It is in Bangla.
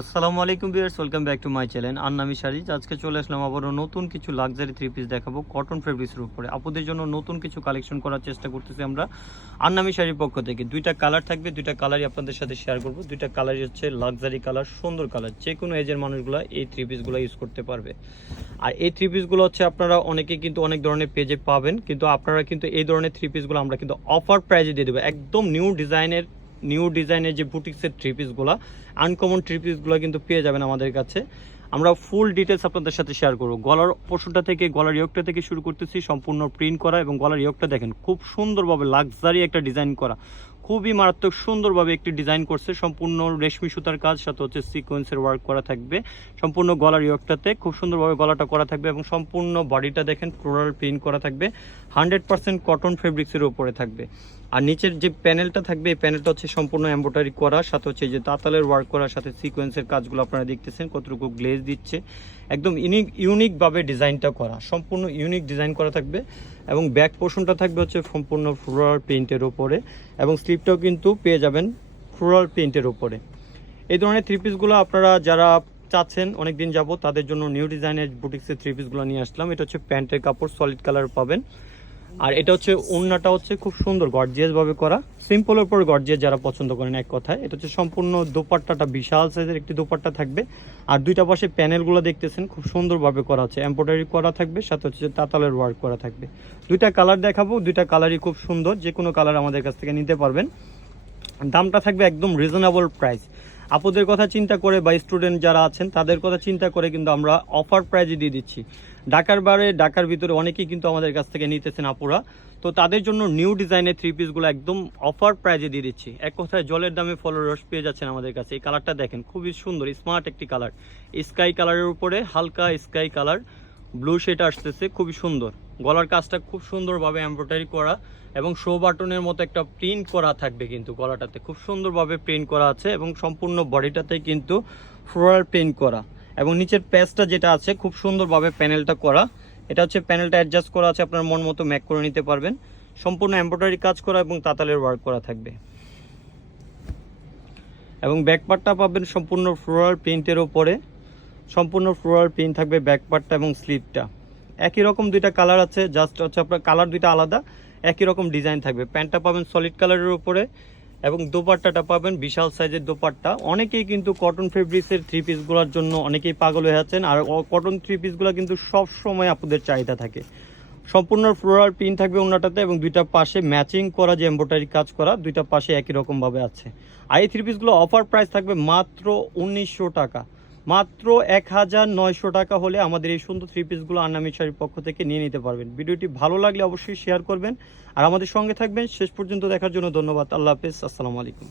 আসসালামু আলাইকুম viewers, welcome back to my channel. Annami sarees আজকে চলে আসলাম আবারও নতুন কিছু লাক্সারি থ্রি পিস দেখাবো কটন ফেব্রিক্সের উপরে। আপুদের জন্য নতুন কিছু কালেকশন করার চেষ্টা করতেছি আমরা আন্নামি শাড়ির পক্ষ থেকে। দুইটা কালার থাকবে, দুইটা কালারই আপনাদের সাথে শেয়ার করব। দুইটা কালারই হচ্ছে লাক্সারি কালার সুন্দর কালার যে কোনো এজের মানুষগুলো এই থ্রি পিসগুলো ইউজ করতে পারবে। আর এই থ্রি পিসগুলো হচ্ছে আপনারা অনেকে কিন্তু অনেক ধরনের পেজে পাবেন, কিন্তু আপনারা কিন্তু এই ধরনের থ্রি পিসগুলো আমরা কিন্তু অফার প্রাইজে দিয়ে দেবো। একদম নিউ ডিজাইনের নিউ ডিজাইনের যে বুটিক্সের থ্রি পিসগুলো আনকমন থ্রি পিসগুলো কিন্তু পেয়ে যাবেন আমাদের কাছে। আমরা ফুল ডিটেলস আপনাদের সাথে শেয়ার করব। গলার পোর্শনটা থেকে, গলার ইয়কটা থেকে শুরু করতেছি, সম্পূর্ণ প্রিন্ট করা এবং গলার ইয়কটা দেখেন, খুব সুন্দরভাবে লাক্সারি একটা ডিজাইন করা। খুবই মারাত্মক সুন্দরভাবে একটি ডিজাইন করছে, সম্পূর্ণ রেশমি সুতার কাজ, সাথে হচ্ছে সিকোয়েন্সের ওয়ার্ক করা থাকবে। সম্পূর্ণ গলার ইয়কটাতে খুব সুন্দরভাবে গলাটা করা থাকবে এবং সম্পূর্ণ বডিটা দেখেন ফ্লোরাল প্রিন্ট করা থাকবে। হান্ড্রেড পার্সেন্ট কটন ফেব্রিক্সের উপরে থাকবে। আর নিচের যে প্যানেলটা থাকবে, এই প্যানেলটা হচ্ছে সম্পূর্ণ এম্ব্রয়ডারি করা, সাথে হচ্ছে যে তাতালের ওয়ার্ক করার সাথে সিকোয়েন্সের কাজগুলো আপনারা দেখতেছেন, কতটুকু গ্লেজ দিচ্ছে। একদম ইউনিক ইউনিকভাবে ডিজাইনটা করা, সম্পূর্ণ ইউনিক ডিজাইন করা থাকবে এবং ব্যাক পোর্শনটা থাকবে হচ্ছে সম্পূর্ণ ফ্লোরাল প্রিন্টের ওপরে এবং স্লিপটাও কিন্তু পেয়ে যাবেন ফ্লোরাল প্রিন্টের ওপরে। এই ধরনের থ্রি পিসগুলো আপনারা যারা চাচ্ছেন অনেক দিন যাব তাদের জন্য নিউ ডিজাইনের বুটিক্সের থ্রি পিসগুলো নিয়ে আসলাম। এটা হচ্ছে প্যান্টের কাপড় সলিড কালার পাবেন। আর এটা হচ্ছে ওড়নাটা হচ্ছে খুব সুন্দর গর্জিয়াস ভাবে করা। সিম্পলের উপর গর্জিয়াস যারা পছন্দ করেন এক কথায়। এটা হচ্ছে সম্পূর্ণ দোপাট্টাটা বিশাল সাইজের একটি দোপাট্টা থাকবে। আর দুইটা পাশে প্যানেলগুলো দেখতেছেন, খুব সুন্দরভাবে করা আছে। এমব্রয়ডারি করা থাকবে, সাথে হচ্ছে তাতালের ওয়ার্ক করা থাকবে। দুইটা কালার দেখাবো, দুইটা কালারই খুব সুন্দর। যে কোনো কালার আমাদের কাছ থেকে নিতে পারবেন। দামটা থাকবে একদম রিজনেবল প্রাইস আপুদের কথা চিন্তা করে বা স্টুডেন্ট যারা আছেন, তাদের কথা চিন্তা করে কিন্তু আমরা অফার প্রাইজে দিয়ে দিচ্ছি। ঢাকার বারে, ঢাকার ভিতরে অনেকেই কিন্তু আমাদের কাছ থেকে নিতেছেন আপুরা। তো তাদের জন্য নিউ ডিজাইনের থ্রি পিসগুলো একদম অফার প্রাইজে দিয়ে দিচ্ছি। এক কথায় জলের দামে ফল রস পেয়ে যাচ্ছেন আমাদের কাছে। এই কালারটা দেখেন, খুবই সুন্দর স্মার্ট একটি কালার স্কাই কালারের উপরে হালকা স্কাই কালার ব্লু শেড আসতেছে, খুবই সুন্দর। গলার কাজটা খুব সুন্দরভাবে এমব্রয়ডারি করা এবং শো বাটনের মতো একটা প্রিন্ট করা থাকবে কিন্তু গলাটাতে। খুব সুন্দরভাবে প্রিন্ট করা আছে এবং সম্পূর্ণ বডিটাতে কিন্তু ফ্লোরাল প্রিন্ট করা। এবং নিচের প্যাচটা যেটা আছে, খুব সুন্দরভাবে প্যানেলটা করা। এটা হচ্ছে প্যানেলটা অ্যাডজাস্ট করা আছে, আপনার মন মতো ম্যাক করে নিতে পারবেন। সম্পূর্ণ এমব্রয়ডারি কাজ করা এবং তাতালের ওয়ার্ক করা থাকবে। এবং ব্যাকপার্টটা পাবেন সম্পূর্ণ ফ্লোরাল প্রিন্টের ওপরে সম্পূর্ণ ফ্লোরাল প্রিন্ট থাকবে ব্যাকপার্টটা এবং স্লিপটা একই রকম দুইটা কালার আছে জাস্ট হচ্ছে আপনার কালার দুইটা আলাদা, একই রকম ডিজাইন থাকবে। প্যান্টটা পাবেন সলিড কালারের উপরে এবং দোপাট্টাটা পাবেন বিশাল সাইজের দোপাট্টা। অনেকেই কিন্তু কটন ফেব্রিক্সের থ্রি পিসগুলোর জন্য অনেকেই পাগল হয়ে আছেন আর কটন থ্রি পিসগুলো কিন্তু সব সময় আপনাদের চাহিদা থাকে। সম্পূর্ণ ফ্লোরাল প্রিন্ট থাকবে ওনাটাতে এবং দুইটা পাশে ম্যাচিং করা যে এম্ব্রয়ডারি কাজ করা, দুইটা পাশে একই রকমভাবে আছে। আর এই থ্রি পিসগুলো অফার প্রাইস থাকবে মাত্র উনিশশো টাকা। মাত্র এক হাজার নয়শো টাকা হলে আমাদের এই সুন্দর থ্রি পিসগুলো আন্নামি শাড়ির পক্ষ থেকে নিয়ে নিতে পারবেন। ভিডিওটি ভালো লাগলে অবশ্যই শেয়ার করবেন। আর আমাদের সঙ্গে থাকবেন। শেষ পর্যন্ত দেখার জন্য ধন্যবাদ। আল্লাহ হাফেজ। আসসালামু আলাইকুম।